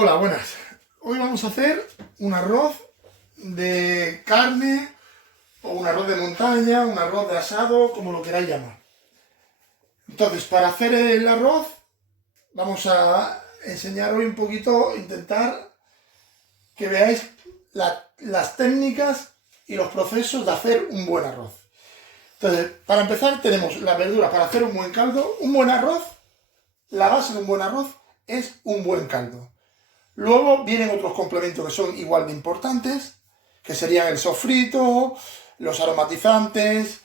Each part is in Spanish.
Hola, buenas. Hoy vamos a hacer un arroz de carne o un arroz de montaña, un arroz de asado, como lo queráis llamar. Entonces, para hacer el arroz vamos a enseñar hoy un poquito, intentar que veáis las técnicas y los procesos de hacer un buen arroz. Entonces, para empezar tenemos las verduras para hacer un buen caldo, un buen arroz. La base de un buen arroz es un buen caldo. Luego vienen otros complementos que son igual de importantes, que serían el sofrito, los aromatizantes,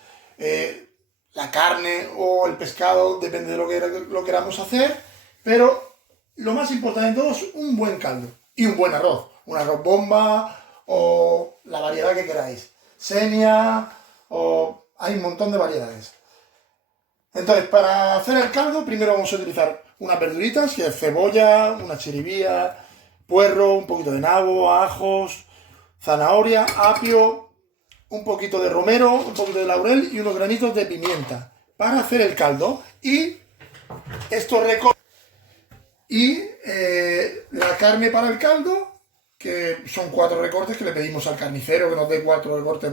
la carne o el pescado, depende de lo que lo queramos hacer, pero lo más importante de todo es un buen caldo y un buen arroz, un arroz bomba o la variedad que queráis, senia o hay un montón de variedades. Entonces, para hacer el caldo, primero vamos a utilizar unas verduritas, que es cebolla, una chiribía, puerro, un poquito de nabo, ajos, zanahoria, apio, un poquito de romero, un poquito de laurel y unos granitos de pimienta para hacer el caldo. Y estos recortes y la carne para el caldo, que son 4 recortes que le pedimos al carnicero que nos dé 4 recortes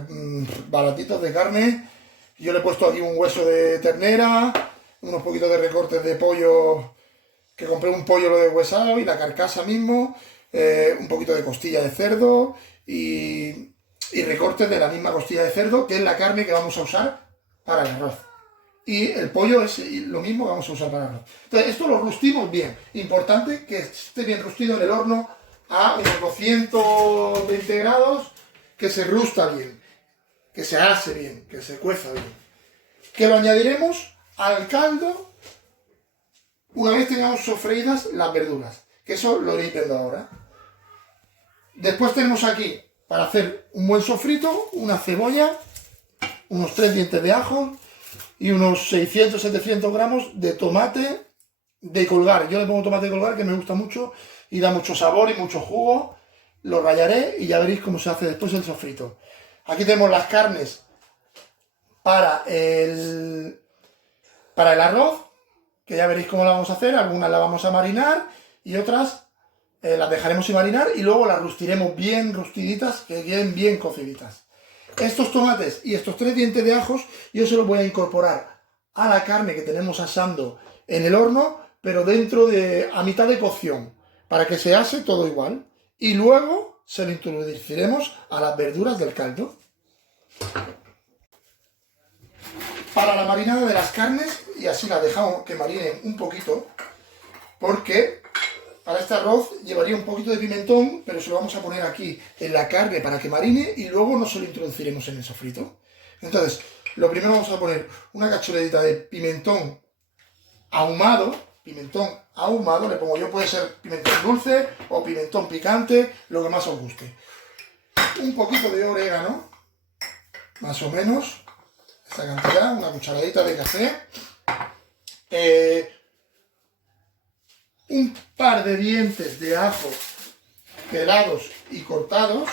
baratitos de carne. Yo le he puesto aquí un hueso de ternera, unos poquitos de recortes de pollo, que compré un pollo lo deshuesado y la carcasa mismo, un poquito de costilla de cerdo y recortes de la misma costilla de cerdo, que es la carne que vamos a usar para el arroz. Y el pollo es lo mismo que vamos a usar para el arroz. Entonces, esto lo rustimos bien. Importante que esté bien rustido en el horno a unos 220 grados, que se rusta bien, que se ase bien, que se cueza bien. Que lo añadiremos al caldo una vez tengamos sofreídas las verduras, que eso lo iré viendo ahora. Después tenemos aquí, para hacer un buen sofrito, una cebolla, unos 3 dientes de ajo y unos 600-700 gramos de tomate de colgar. Yo le pongo tomate de colgar, que me gusta mucho y da mucho sabor y mucho jugo. Lo rallaré y ya veréis cómo se hace después el sofrito. Aquí tenemos las carnes para el arroz, que ya veréis cómo la vamos a hacer. Algunas las vamos a marinar y otras las dejaremos sin marinar y luego las rustiremos bien rustiditas, que queden bien cociditas. Estos tomates y estos 3 dientes de ajos yo se los voy a incorporar a la carne que tenemos asando en el horno, pero a mitad de cocción, para que se ase todo igual. Y luego se lo introduciremos a las verduras del caldo. Para la marinada de las carnes, y así las dejamos que marinen un poquito, porque para este arroz llevaría un poquito de pimentón, pero se lo vamos a poner aquí en la carne para que marine y luego no se lo introduciremos en el sofrito. Entonces, lo primero vamos a poner una cachuletita de pimentón ahumado, le pongo yo, puede ser pimentón dulce o pimentón picante, lo que más os guste. Un poquito de orégano, más o menos, esta cantidad, una cucharadita de café, un par de dientes de ajo pelados y cortados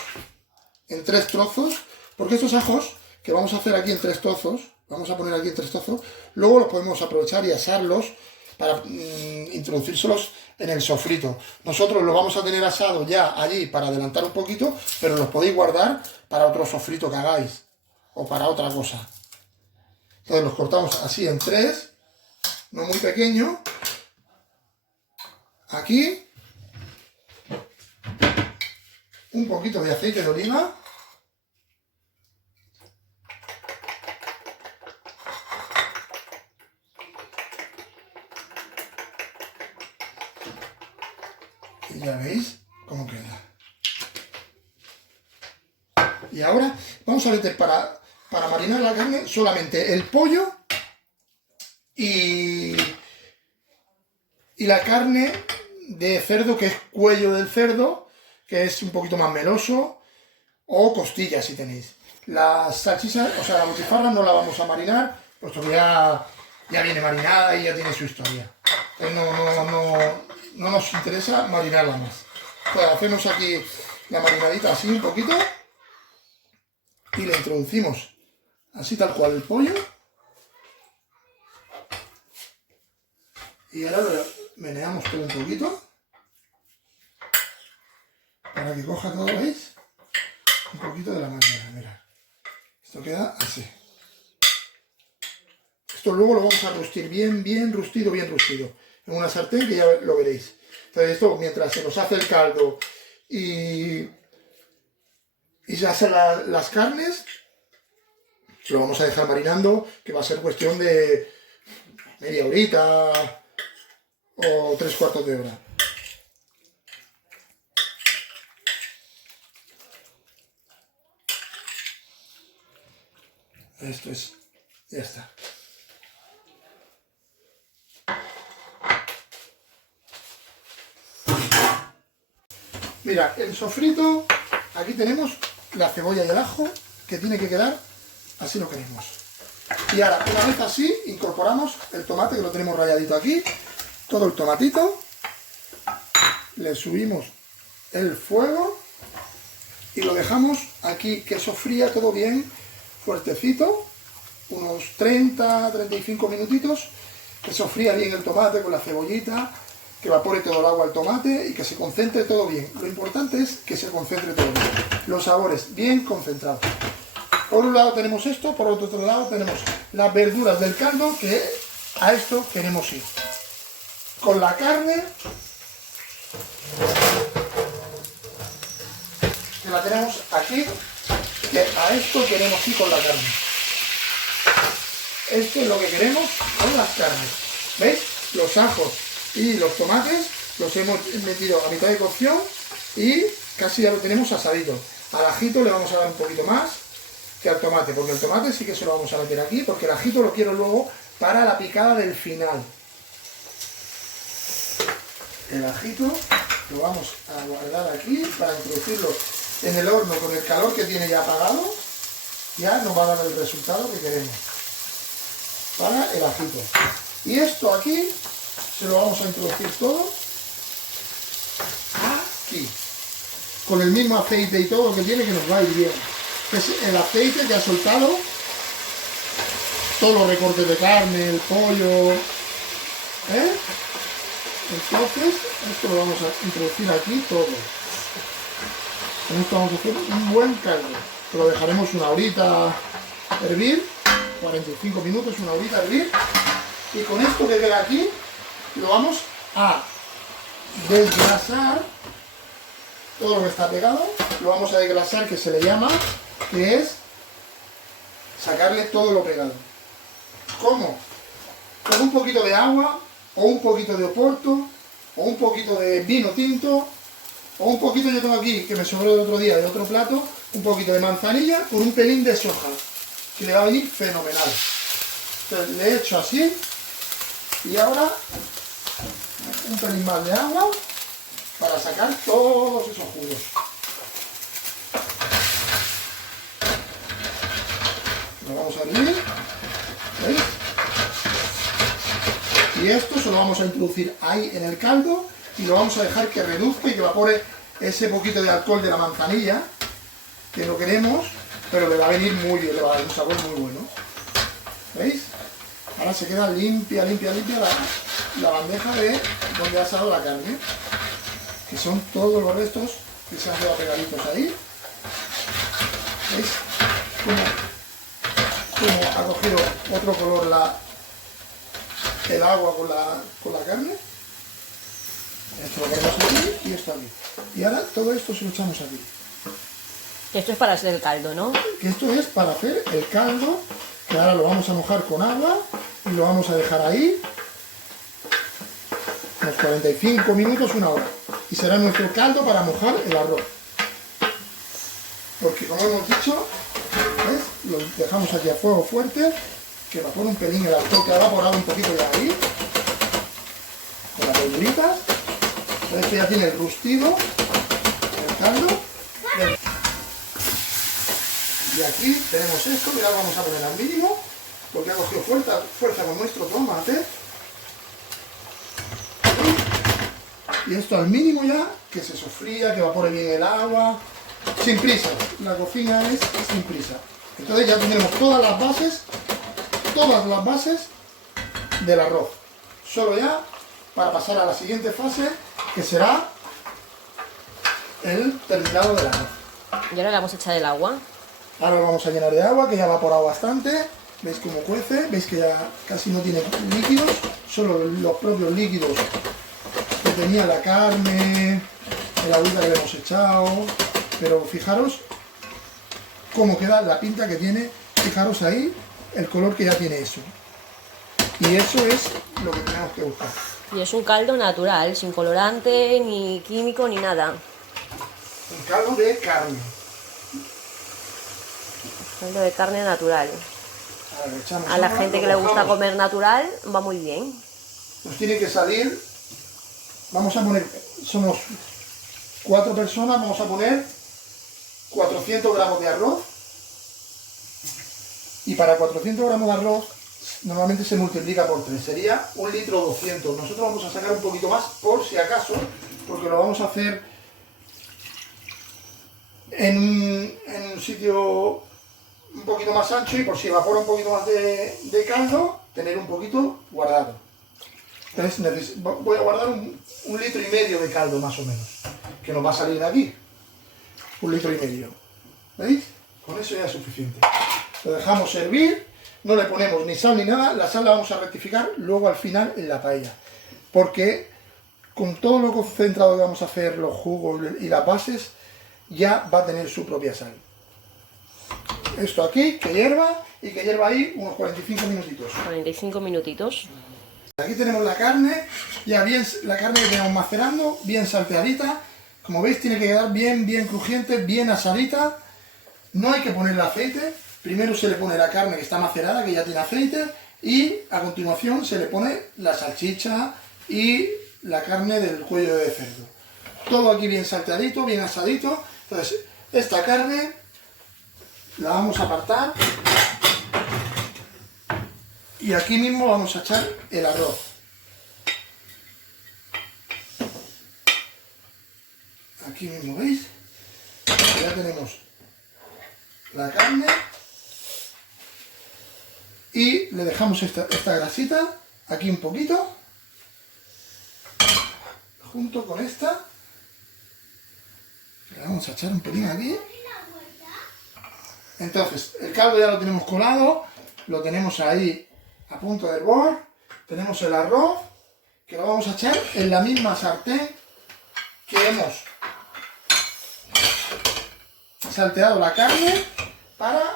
en 3 trozos, porque estos ajos que vamos a hacer aquí en 3 trozos, vamos a poner aquí en 3 trozos, luego los podemos aprovechar y asarlos para introducírselos en el sofrito. Nosotros los vamos a tener asados ya allí para adelantar un poquito, pero los podéis guardar para otro sofrito que hagáis o para otra cosa. Entonces los cortamos así en 3, no muy pequeño. Aquí un poquito de aceite de oliva. Y ya veis cómo queda. Y ahora vamos a meter para marinar la carne solamente el pollo y la carne de cerdo, que es cuello del cerdo, que es un poquito más meloso, o costillas si tenéis. Las salchichas, o sea, la butifarra no la vamos a marinar, puesto que ya viene marinada y ya tiene su historia. Entonces no nos interesa marinarla más. Entonces hacemos aquí la marinadita así un poquito y le introducimos así tal cual el pollo. Y ahora lo meneamos todo un poquito. para que coja todo, ¿veis? Un poquito de la manera, mirad. Esto queda así. Esto luego lo vamos a rostir bien rustido, en una sartén que ya lo veréis. Entonces esto, mientras se nos hace el caldo y se hacen las carnes, lo vamos a dejar marinando, que va a ser cuestión de media horita o 3/4 de hora. Esto es, ya está. Mira, el sofrito, aquí tenemos la cebolla y el ajo, que tiene que quedar así lo queremos. Y ahora, una vez así, incorporamos el tomate, que lo tenemos ralladito aquí, todo el tomatito, le subimos el fuego y lo dejamos aquí que sofría todo bien fuertecito, unos 30-35 minutitos, que sofría bien el tomate con la cebollita, que evapore todo el agua al tomate y que se concentre todo bien. Lo importante es que se concentre todo bien, los sabores bien concentrados. Por un lado tenemos esto, por otro lado tenemos las verduras del caldo, que a esto queremos ir. Con la carne, que la tenemos aquí, que a esto queremos ir con la carne. Esto es lo que queremos con las carnes. ¿Veis? Los ajos y los tomates los hemos metido a mitad de cocción y casi ya lo tenemos asadito. Al ajito le vamos a dar un poquito más que al tomate, porque el tomate sí que se lo vamos a meter aquí, porque el ajito lo quiero luego para la picada del final. El ajito lo vamos a guardar aquí para introducirlo en el horno con el calor que tiene ya apagado. Ya nos va a dar el resultado que queremos para el ajito. Y esto aquí se lo vamos a introducir todo aquí, con el mismo aceite y todo que tiene, que nos va a ir bien. Es el aceite que ha soltado todos los recortes de carne, el pollo, Entonces, esto lo vamos a introducir aquí todo. Con esto vamos a hacer un buen caldo. Lo dejaremos una horita hervir, 45 minutos, una horita hervir. Y con esto que queda aquí, lo vamos a desgrasar. Todo lo que está pegado, lo vamos a desgrasar, que se le llama, que es sacarle todo lo pegado. ¿Cómo? Con un poquito de agua, o un poquito de oporto, o un poquito de vino tinto, o un poquito, yo tengo aquí, que me sobró el otro día de otro plato, un poquito de manzanilla con un pelín de soja, que le va a venir fenomenal. Entonces le echo así, y ahora un pelín más de agua para sacar todos esos jugos. Lo vamos a hervir, ¿veis? Y esto se lo vamos a introducir ahí en el caldo y lo vamos a dejar que reduzca y que evapore ese poquito de alcohol de la manzanilla, que lo queremos, pero le va a venir muy bien, le va a dar un sabor muy bueno. ¿Veis? Ahora se queda limpia la bandeja de donde ha asado la carne, que son todos los restos que se han quedado pegaditos ahí. ¿Veis? Como ha cogido otro color el agua con la carne. Esto lo ponemos aquí y esto aquí. Y ahora todo esto se lo echamos aquí. Esto es para hacer el caldo, ¿no? Que esto es para hacer el caldo, que ahora lo vamos a mojar con agua y lo vamos a dejar ahí unos 45 minutos, una hora. Y será nuestro caldo para mojar el arroz. Porque como hemos dicho, ¿ves? Lo dejamos aquí a fuego fuerte, que evapore un pelín el alcohol, que ha evaporado un poquito ya ahí, con las verduritas. Entonces ya tiene el rustido, el caldo. Y aquí tenemos esto, que ahora vamos a poner al mínimo, porque ha cogido fuerza con nuestro tomate. Y esto al mínimo ya, que se sofría, que evapore bien el agua, sin prisa. La cocina es sin prisa. Entonces ya tendremos todas las bases del arroz. Solo ya para pasar a la siguiente fase, que será el terminado del arroz. Y ahora le vamos a echar el agua. Ahora lo vamos a llenar de agua, que ya ha evaporado bastante. ¿Veis cómo cuece? ¿Veis que ya casi no tiene líquidos? Solo los propios líquidos que tenía la carne, el agüita que le hemos echado. Pero fijaros cómo queda la pinta que tiene. Fijaros ahí el color que ya tiene eso. Y eso es lo que tenemos que buscar. Y es un caldo natural, sin colorante, ni químico, ni nada. Un caldo de carne. Caldo de carne natural. Ahora le echamos A la agua, gente lo que le gusta mojamos. comer natural, va muy bien. Nos tiene que salir, vamos a poner, somos 4 personas, vamos a poner 400 gramos de arroz. Y para 400 gramos de arroz normalmente se multiplica por 3, sería 1 litro 200. Nosotros vamos a sacar un poquito más por si acaso, porque lo vamos a hacer en un sitio un poquito más ancho y por si evapora un poquito más de caldo, tener un poquito guardado. Entonces voy a guardar un litro y medio de caldo más o menos, que nos va a salir de aquí. 1 litro y medio. ¿Veis? Con eso ya es suficiente. Lo dejamos hervir, no le ponemos ni sal ni nada, la sal la vamos a rectificar luego al final en la paella. Porque con todo lo concentrado que vamos a hacer, los jugos y las bases, ya va a tener su propia sal. Esto aquí, que hierva, y que hierva ahí unos 45 minutitos. 45 minutitos. Aquí tenemos la carne, ya bien, la carne que tenemos macerando, bien salteadita. Como veis tiene que quedar bien crujiente, bien asadita. No hay que ponerle aceite. Primero se le pone la carne que está macerada, que ya tiene aceite, y a continuación se le pone la salchicha y la carne del cuello de cerdo. Todo aquí bien salteadito, bien asadito. Entonces, esta carne la vamos a apartar y aquí mismo vamos a echar el arroz. Aquí mismo, ¿veis? Ya tenemos la carne y le dejamos esta grasita aquí un poquito junto con esta. Le vamos a echar un pelín aquí. Entonces, el caldo ya lo tenemos colado, lo tenemos ahí a punto de hervor. Tenemos el arroz, que lo vamos a echar en la misma sartén que hemos salteado la carne para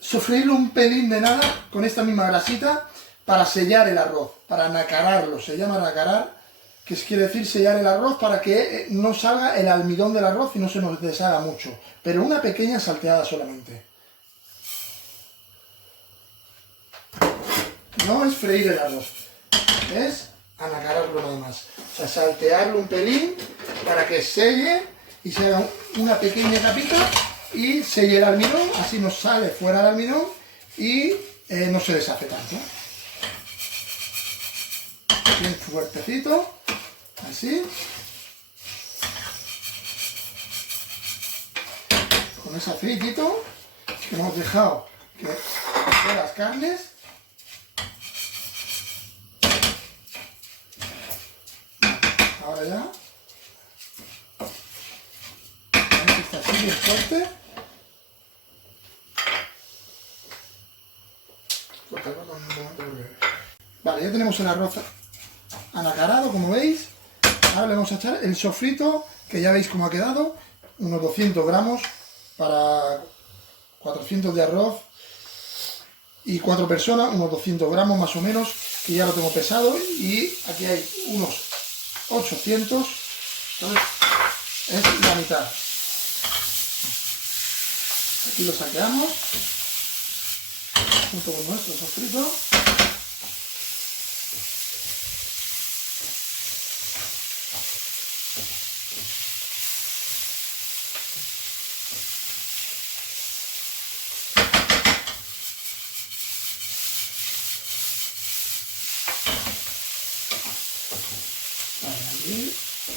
sofreírlo un pelín de nada con esta misma grasita para sellar el arroz, para nacararlo. Se llama nacarar, que quiere decir sellar el arroz para que no salga el almidón del arroz y no se nos deshaga mucho, pero una pequeña salteada solamente. No es freír el arroz, es anacararlo nada más. O sea, saltearlo un pelín para que selle y se haga una pequeña capita y selle el almidón, así nos sale fuera el almidón y no se deshace tanto. Bien fuertecito. Así, con ese aceitito que hemos dejado que de las carnes. Ahora ya, está así bien fuerte. Vale, ya tenemos el arroz anacarado, como veis. Ahora le vamos a echar el sofrito, que ya veis cómo ha quedado, unos 200 gramos para 400 de arroz y 4 personas, unos 200 gramos más o menos, que ya lo tengo pesado, y aquí hay unos 800, entonces es la mitad. Aquí lo saqueamos, junto con nuestro sofrito.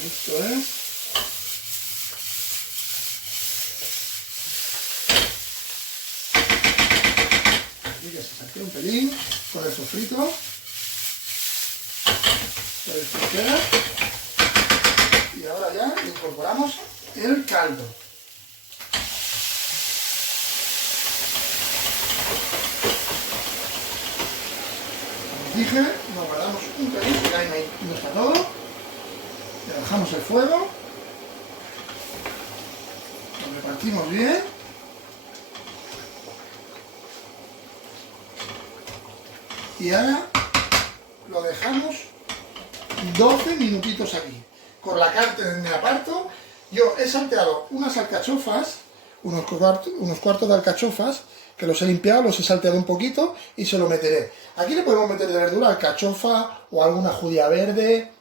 Esto es. Aquí que se saque un pelín con el sofrito. Esto queda. Y ahora guardamos el caldo. Como dije, nos guardamos un pelín, que ahí no está todo. Le bajamos el fuego. Lo repartimos bien. Y ahora lo dejamos 12 minutitos aquí. Con la carne me aparto. Yo he salteado unas alcachofas, unos cuartos de alcachofas, que los he limpiado, los he salteado un poquito y se lo meteré. Aquí le podemos meter de verdura alcachofa o alguna judía verde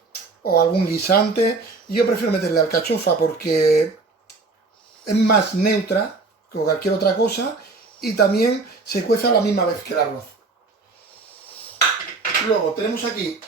o algún guisante. Yo prefiero meterle alcachofa porque es más neutra que cualquier otra cosa y también se cuece a la misma vez que el arroz. Luego tenemos aquí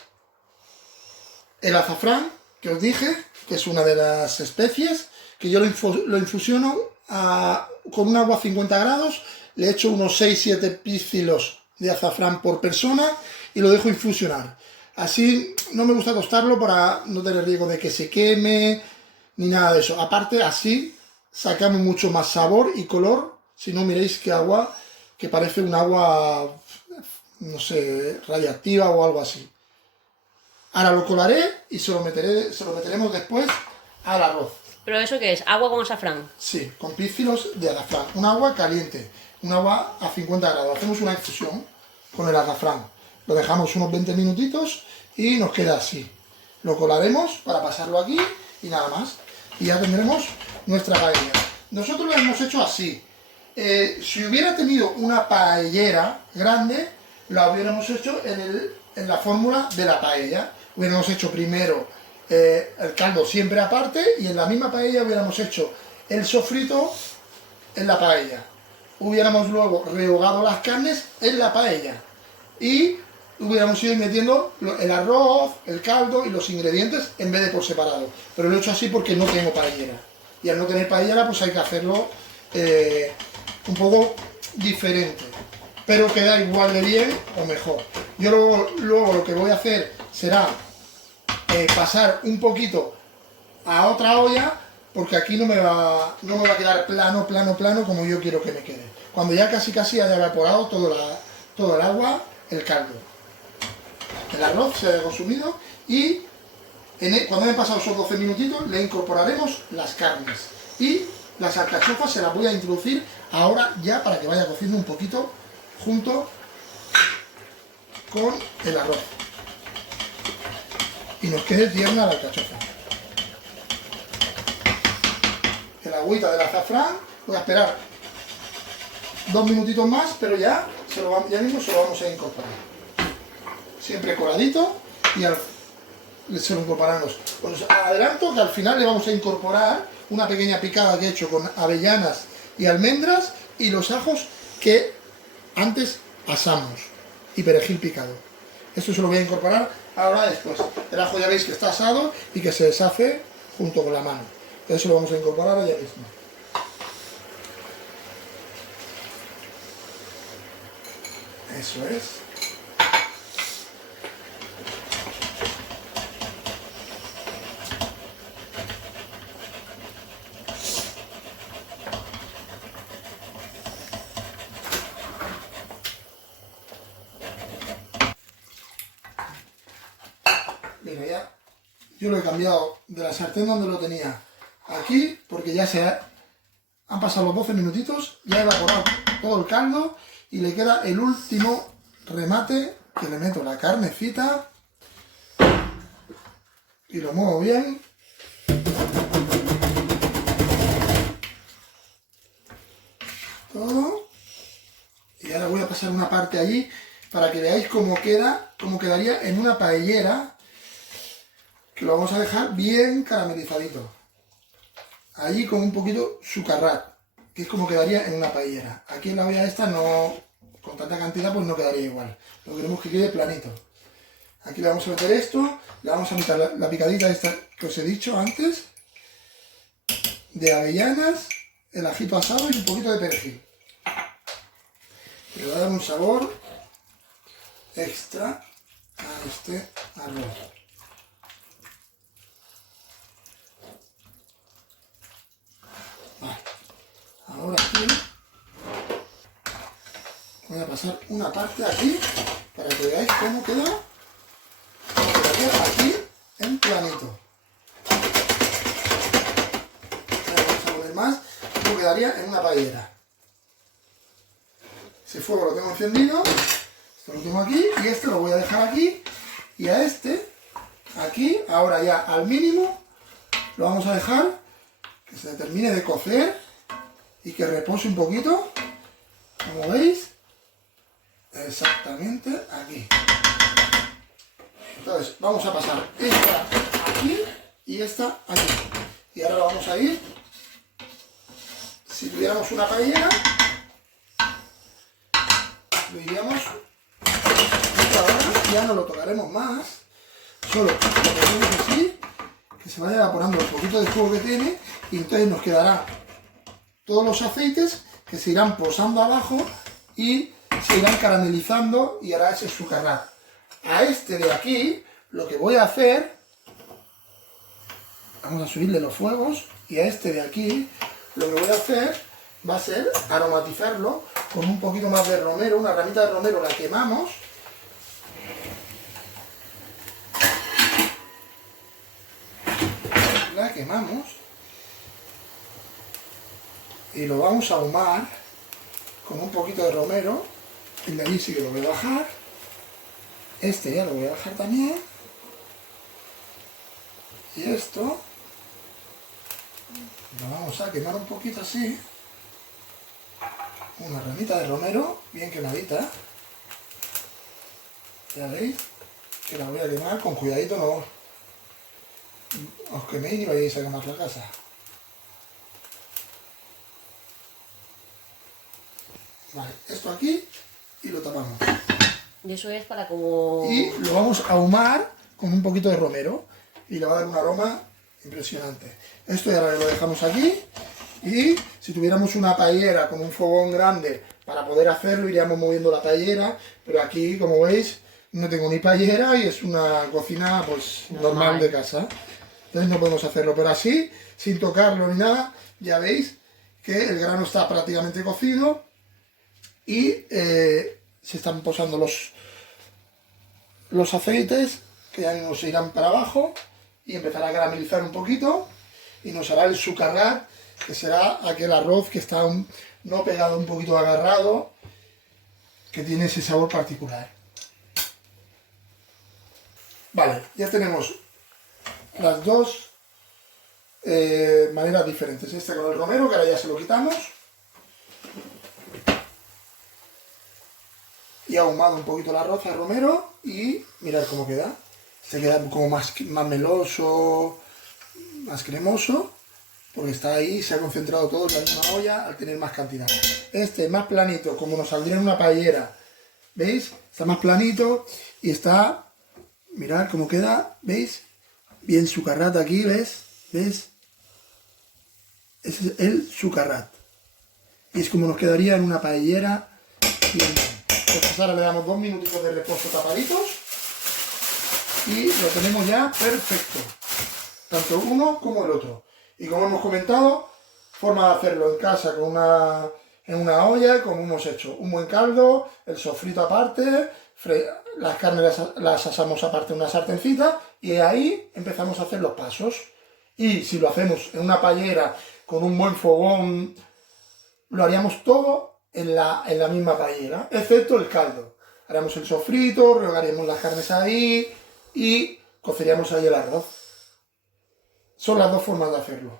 el azafrán, que os dije, que es una de las especies, que yo lo infusiono con un agua a 50 grados, le echo unos 6-7 pícilos de azafrán por persona y lo dejo infusionar. Así no me gusta tostarlo para no tener riesgo de que se queme, ni nada de eso. Aparte, así sacamos mucho más sabor y color, si no miréis qué agua, que parece un agua, no sé, radiactiva o algo así. Ahora lo colaré y se lo meteremos después al arroz. ¿Pero eso qué es? ¿Agua con azafrán? Sí, con pícilos de azafrán. Un agua caliente, un agua a 50 grados. Hacemos una infusión con el azafrán. Lo dejamos unos 20 minutitos y nos queda así. Lo colaremos para pasarlo aquí y nada más. Y ya tendremos nuestra paella. Nosotros lo hemos hecho así. Si hubiera tenido una paellera grande, lo hubiéramos hecho en la fórmula de la paella. Hubiéramos hecho primero el caldo siempre aparte y en la misma paella hubiéramos hecho el sofrito en la paella. Hubiéramos luego rehogado las carnes en la paella y hubiéramos ido metiendo el arroz, el caldo y los ingredientes en vez de por separado. Pero lo he hecho así porque no tengo paellera. Y al no tener paellera pues hay que hacerlo un poco diferente. Pero queda igual de bien o mejor. Yo luego lo que voy a hacer será pasar un poquito a otra olla, porque aquí no me va a quedar plano como yo quiero que me quede. Cuando ya casi haya evaporado todo el agua, el caldo. El arroz se haya consumido y cuando hayan pasado esos 12 minutitos le incorporaremos las carnes. Y las alcachofas se las voy a introducir ahora ya para que vaya cociendo un poquito junto con el arroz y nos quede tierna la alcachofa. El agüita del azafrán, voy a esperar 2 minutitos más, pero ya mismo se lo vamos a incorporar. Siempre coladito y se lo incorporamos. Os adelanto que al final le vamos a incorporar una pequeña picada que he hecho con avellanas y almendras y los ajos que antes asamos y perejil picado. Esto se lo voy a incorporar ahora después. El ajo ya veis que está asado y que se deshace junto con la mano. Entonces lo vamos a incorporar allá mismo. Eso es. Mira, ya yo lo he cambiado de la sartén donde lo tenía aquí, porque ya han pasado los 12 minutitos, ya he evaporado todo el caldo y le queda el último remate, que le meto la carnecita y lo muevo bien. Todo. Y ahora voy a pasar una parte allí para que veáis cómo quedaría en una paellera, que lo vamos a dejar bien caramelizadito. Allí con un poquito sucarrat, que es como quedaría en una paellera. Aquí en la olla esta no, con tanta cantidad pues no quedaría igual. Lo queremos que quede planito. Aquí le vamos a meter esto, le vamos a meter la picadita esta que os he dicho antes, de avellanas, el ajito asado y un poquito de perejil. Le va a dar un sabor extra a este arroz. pasar una parte aquí para que veáis cómo queda aquí en planito. Vamos a poner más, esto quedaría en una paellera. Ese fuego lo tengo encendido, esto lo tengo aquí y este lo voy a dejar aquí y a este, aquí, ahora ya al mínimo, lo vamos a dejar que se termine de cocer y que repose un poquito, como veis, exactamente aquí. Entonces vamos a pasar esta aquí y esta aquí. Y ahora vamos a ir, si tuviéramos una paellera, lo iríamos, ahora ya no lo tocaremos más, solo lo ponemos así, que se vaya evaporando el poquito de fuego que tiene y entonces nos quedará todos los aceites que se irán posando abajo y se irán caramelizando y hará ese sucarrat. A este de aquí lo que voy a hacer, vamos a subirle los fuegos y a este de aquí lo que voy a hacer va a ser aromatizarlo con un poquito más de romero, una ramita de romero la quemamos. La quemamos y lo vamos a ahumar con un poquito de romero. El de allí sí que lo voy a bajar. Este ya lo voy a bajar también. Y esto lo vamos a quemar un poquito así. Una ramita de romero bien quemadita. Ya veis que la voy a quemar con cuidadito, no os queméis ni vayáis a quemar la casa. Vale, esto aquí y lo tapamos. Y eso es para como... Y lo vamos a ahumar con un poquito de romero y le va a dar un aroma impresionante. Esto ya lo dejamos aquí y si tuviéramos una paellera con un fogón grande para poder hacerlo iríamos moviendo la paellera, pero aquí como veis no tengo ni paellera y es una cocina pues normal de casa. Entonces no podemos hacerlo, pero así, sin tocarlo ni nada, ya veis que el grano está prácticamente cocido y se están posando los aceites que ya nos irán para abajo y empezará a caramelizar un poquito y nos hará el sucarrat, que será aquel arroz que está no pegado, un poquito agarrado, que tiene ese sabor particular. Vale, ya tenemos las dos maneras diferentes. Esta con el romero, que ahora ya se lo quitamos. Y ahumado un poquito el arroz al romero y mirad cómo queda. Este queda como más meloso, más cremoso, porque está ahí, se ha concentrado todo en la misma olla al tener más cantidad. Este más planito, como nos saldría en una paellera. ¿Veis? Está más planito y está, mirad cómo queda, ¿veis? Bien sucarrat aquí, ¿ves? ¿Ves? Ese es el sucarrat. Y es como nos quedaría en una paellera. Bien. Entonces ahora le damos 2 minutitos de reposo tapaditos. Y lo tenemos ya perfecto. Tanto uno como el otro. Y como hemos comentado, forma de hacerlo en casa en una olla, como hemos hecho. Un buen caldo, el sofrito aparte, las carnes las asamos aparte en una sartencita y ahí empezamos a hacer los pasos. Y si lo hacemos en una paellera con un buen fogón, lo haríamos todo en la misma paellera, excepto el caldo. Haremos el sofrito, rehogaríamos las carnes ahí y coceríamos ahí el arroz. Son las dos formas de hacerlo.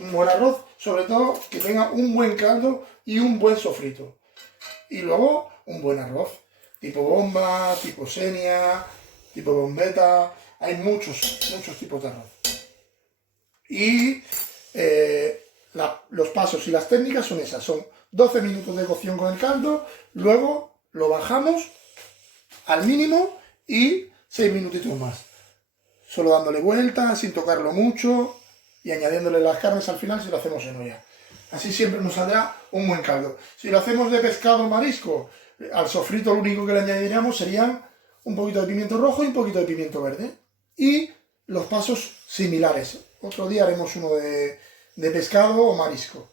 Un buen arroz, sobre todo que tenga un buen caldo y un buen sofrito. Y luego un buen arroz, tipo bomba, tipo senia, tipo bombeta. Hay muchos tipos de arroz. Y los pasos y las técnicas son esas. Son 12 minutos de cocción con el caldo, luego lo bajamos al mínimo y 6 minutitos más. Solo dándole vueltas, sin tocarlo mucho y añadiéndole las carnes al final si lo hacemos en olla. Así siempre nos saldrá un buen caldo. Si lo hacemos de pescado o marisco, al sofrito lo único que le añadiríamos serían un poquito de pimiento rojo y un poquito de pimiento verde. Y los pasos similares. Otro día haremos uno de pescado o marisco.